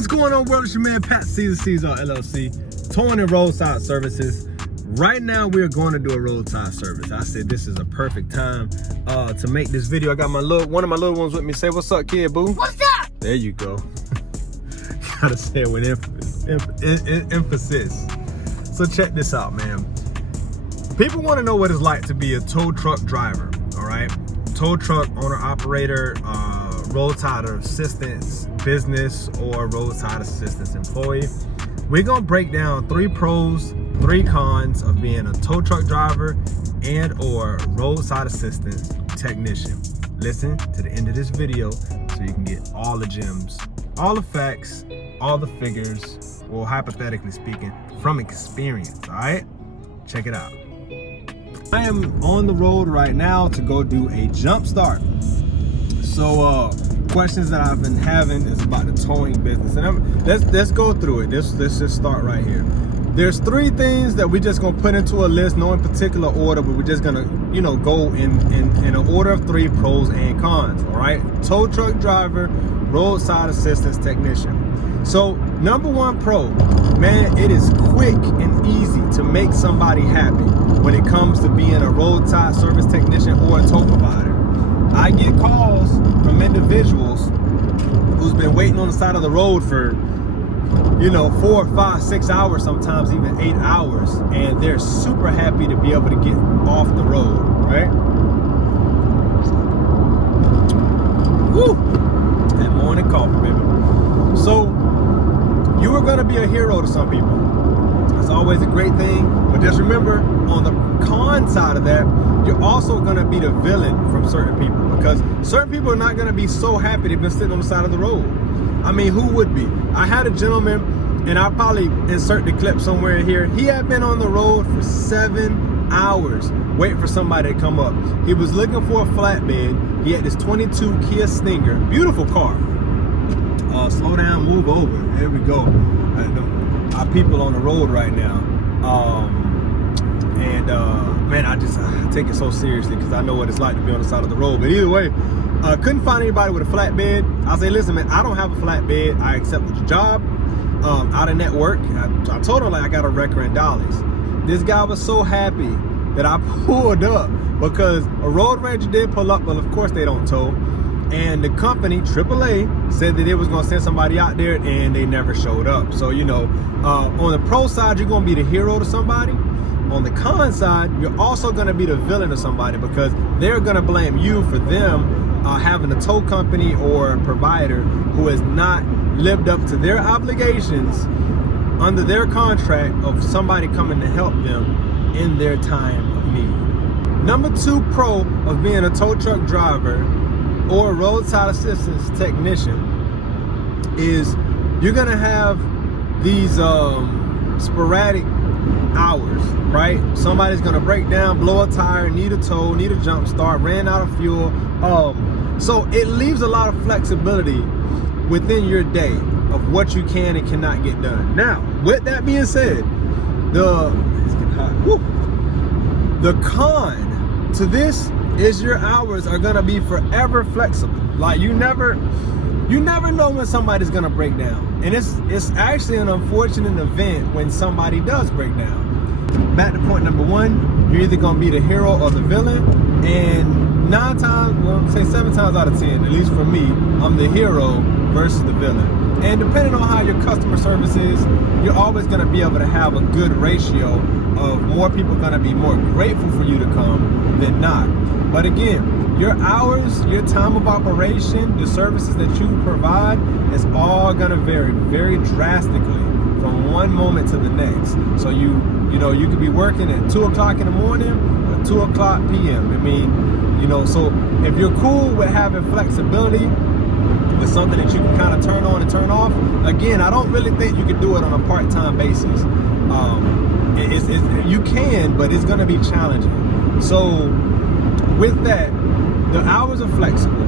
What's going on, world? It's your man Pat Caesar LLC, towing and roadside services. Right now we're going to do a roadside service. I said this is a perfect time to make this video. I got one of my little ones with me. Say what's up, kid, boo. What's up? There you go. Gotta say it with emphasis. So check this out, man. People want to know what it's like to be a tow truck driver. All right, tow truck owner operator, roadside assistance business, or roadside assistance employee. We're gonna break down 3 pros, 3 cons of being a tow truck driver and or roadside assistance technician. Listen to the end of this video so you can get all the gems, all the facts, all the figures, well, hypothetically speaking, from experience. All right, check it out. I am on the road right now to go do a jump start. So questions that I've been having is about the towing business, and let's go through it. Let's just start right here. There's 3 things that we're just gonna put into a list, no in particular order, but we're just gonna, you know, go in an order of 3 pros and cons. All right, tow truck driver, roadside assistance technician. So number 1 pro, man, it is quick and easy to make somebody happy when it comes to being a roadside service technician or a tow provider. I get calls from individuals who's been waiting on the side of the road for, you know, 4, 5, 6 hours, sometimes even 8 hours, and they're super happy to be able to get off the road, right? Woo! That morning coffee, baby. So you are gonna be a hero to some people. That's always a great thing, but just remember, on the con side of that, you're also gonna be the villain from certain people, because certain people are not gonna be so happy they've been sitting on the side of the road. I mean, who would be? I had a gentleman, and I'll probably insert the clip somewhere here. He had been on the road for 7 hours waiting for somebody to come up. He was looking for a flatbed. He had this 22 Kia Stinger, beautiful car. Slow down, move over. There we go. Our people on the road right now. Man, I take it so seriously because I know what it's like to be on the side of the road. But either way, couldn't find anybody with a flatbed. I say, listen, man, I don't have a flatbed. I accepted the job out of network. I told him, like, I got a wrecker in Dolly's. This guy was so happy that I pulled up because a road ranger did pull up, but of course they don't tow. And the company, AAA, said that it was gonna send somebody out there, and they never showed up. So, you know, on the pro side, you're gonna be the hero to somebody. On the con side, you're also gonna be the villain to somebody, because they're gonna blame you for them having a tow company or a provider who has not lived up to their obligations under their contract of somebody coming to help them in their time of need. Number 2 pro of being a tow truck driver or a roadside assistance technician is you're gonna have these sporadic hours, right? Somebody's gonna break down, blow a tire, need a tow, need a jump start, ran out of fuel. So it leaves a lot of flexibility within your day of what you can and cannot get done. Now, with that being said, the con to this is your hours are gonna be forever flexible. Like, you never know when somebody's gonna break down, and it's actually an unfortunate event when somebody does break down. Back to point number 1, you're either gonna be the hero or the villain, and 7 times out of 10, at least for me, I'm the hero versus the villain. And depending on how your customer service is, you're always gonna be able to have a good ratio of more people gonna be more grateful for you to come than not. But again, your hours, your time of operation, the services that you provide is all gonna vary very drastically from one moment to the next. So you know, you could be working at 2 o'clock in the morning or 2 o'clock p.m. I mean, you know, so if you're cool with having flexibility with something that you can kind of turn on and turn off, again, I don't really think you can do it on a part-time basis. You can, but it's gonna be challenging. So with that, the hours are flexible,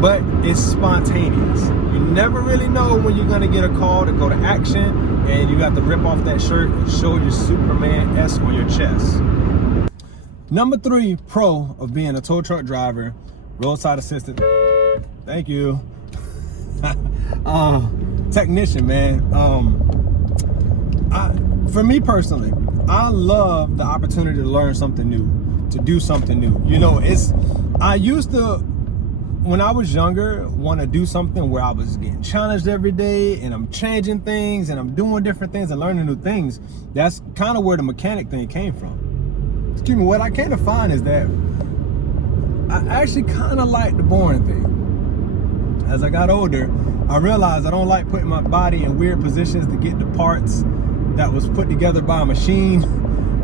but it's spontaneous. You never really know when you're gonna get a call to go to action, and you got to rip off that shirt and show your Superman S on your chest. Number 3 pro of being a tow truck driver, roadside assistant. Thank you. technician, man. For me personally, I love the opportunity to learn something new, to do something new. You know, I used to, when I was younger, want to do something where I was getting challenged every day and I'm changing things and I'm doing different things and learning new things. That's kind of where the mechanic thing came from. Excuse me, what I came to find is that I actually kind of like the boring thing. As I got older, I realized I don't like putting my body in weird positions to get the parts that was put together by a machine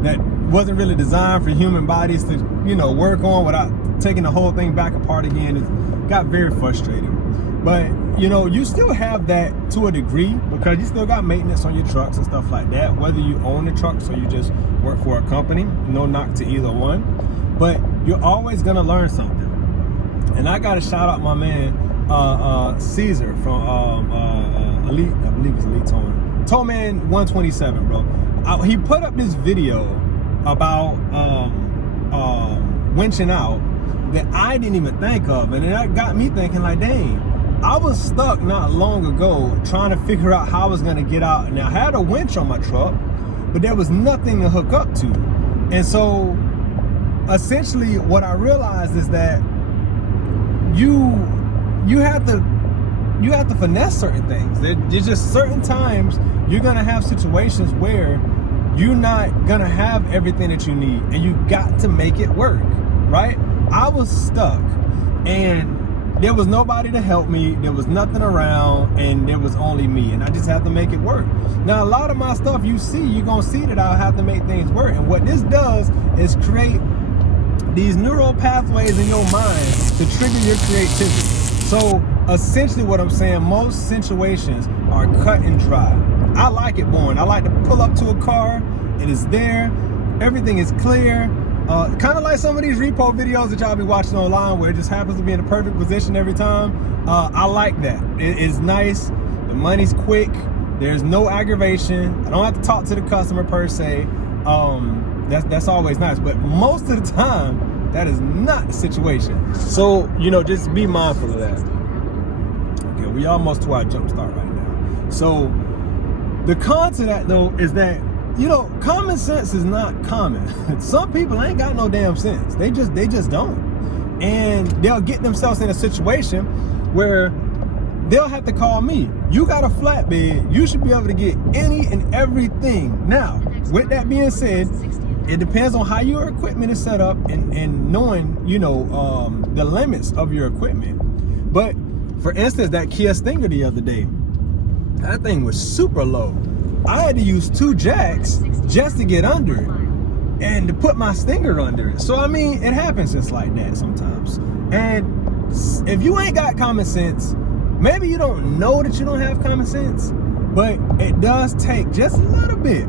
that wasn't really designed for human bodies to, you know, work on without taking the whole thing back apart again. It got very frustrating. But, you know, you still have that to a degree because you still got maintenance on your trucks and stuff like that, whether you own the trucks or you just work for a company. No knock to either one. But you're always going to learn something. And I got to shout out my man, Caesar from Elite, I believe it's Elite Towing. Towman 127, bro. He put up this video about winching out that I didn't even think of, and that got me thinking like, dang, I was stuck not long ago trying to figure out how I was going to get out. And I had a winch on my truck, but there was nothing to hook up to. And so essentially what I realized is that you have to finesse certain things. There's just certain times you're gonna have situations where you're not gonna have everything that you need, and you got to make it work, right? I was stuck, and there was nobody to help me. There was nothing around, and there was only me, and I just had to make it work. Now, a lot of my stuff you see, you're gonna see that I'll have to make things work, and what this does is create these neural pathways in your mind to trigger your creativity. So essentially what I'm saying, most situations are cut and dry. I like it boring. I like to pull up to a car, it is there, everything is clear. Kind of like some of these repo videos that y'all be watching online where it just happens to be in the perfect position every time. I like that. It is nice, the money's quick, there's no aggravation, I don't have to talk to the customer per se. That's always nice, but most of the time that is not the situation. So, you know, just be mindful of that. Okay, we almost to our jump start right now. So the con to that though is that, you know, common sense is not common. Some people ain't got no damn sense. They just don't. And they'll get themselves in a situation where they'll have to call me. You got a flatbed, you should be able to get any and everything. Now, with that being said, it depends on how your equipment is set up and knowing, you know, the limits of your equipment. But for instance, that Kia Stinger the other day, that thing was super low. I had to use 2 jacks just to get under it and to put my Stinger under it. So, I mean, it happens just like that sometimes. And if you ain't got common sense, maybe you don't know that you don't have common sense, but it does take just a little bit.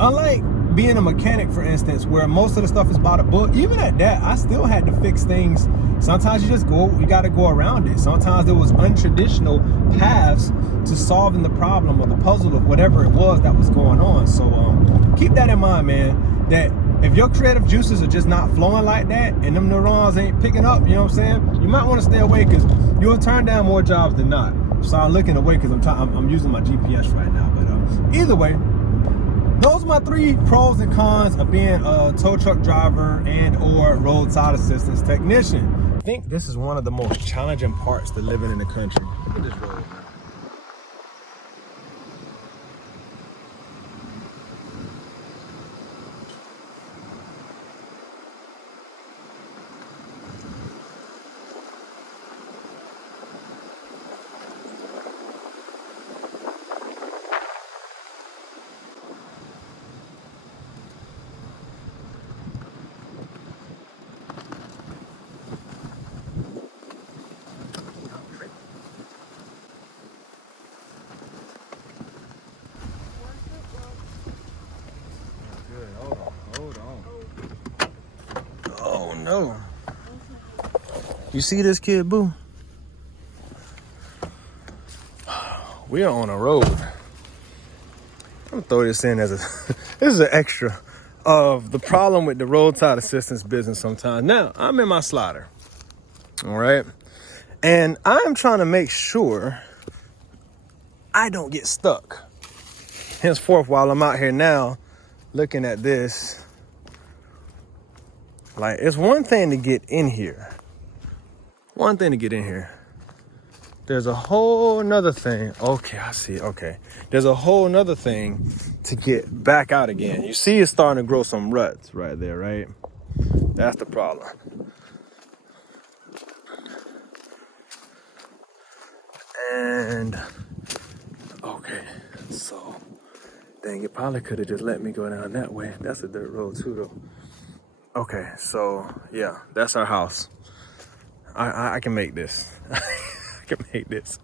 Unlike being a mechanic, for instance, where most of the stuff is by the book, even at that, I still had to fix things. Sometimes you got to go around it. Sometimes there was untraditional paths to solving the problem or the puzzle of whatever it was that was going on. So keep that in mind, man, that if your creative juices are just not flowing like that and them neurons ain't picking up, you know what I'm saying? You might want to stay away because you'll turn down more jobs than not. So I'm looking away because I'm using my GPS right now. But either way, those are my 3 pros and cons of being a tow truck driver and or roadside assistance technician. I think this is one of the most challenging parts to living in the country. Look at this road, man. Oh no. You see this kid, boo? We are on a road. I'm gonna throw this in as this is an extra of the problem with the roadside assistance business sometimes. Now, I'm in my slider, all right? And I'm trying to make sure I don't get stuck. Henceforth, while I'm out here now looking at this, like, it's one thing to get in here. One thing to get in here. There's a whole nother thing. Okay, I see. Okay. There's a whole nother thing to get back out again. You see it's starting to grow some ruts right there, right? That's the problem. And, okay, so, dang, it probably could have just let me go down that way. That's a dirt road too, though. Okay, so, yeah, that's our house. I can make this. I can make this.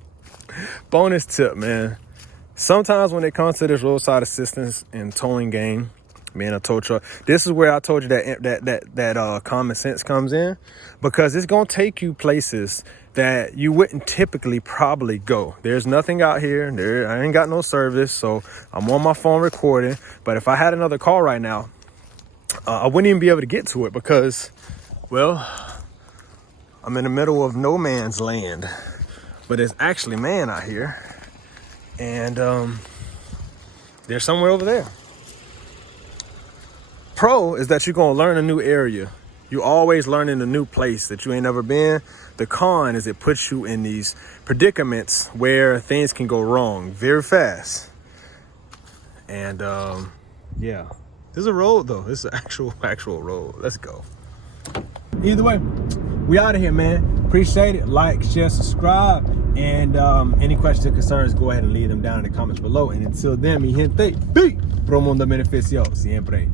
Bonus tip, man. Sometimes when it comes to this roadside assistance and towing game, being a tow truck, this is where I told you that common sense comes in, because it's gonna take you places that you wouldn't typically probably go. There's nothing out here. I ain't got no service, so I'm on my phone recording. But if I had another call right now, I wouldn't even be able to get to it because, well, I'm in the middle of no man's land, but it's actually man out here, and there's somewhere over there. Pro is that you're gonna learn a new area. You always learn in a new place that you ain't never been. The con is it puts you in these predicaments where things can go wrong very fast. And yeah, this is a road though. This is an actual road. Let's go. Either way, we out of here, man. Appreciate it. Like, share, subscribe, and any questions or concerns, go ahead and leave them down in the comments below. And until then, mi gente, pro mundo beneficio siempre.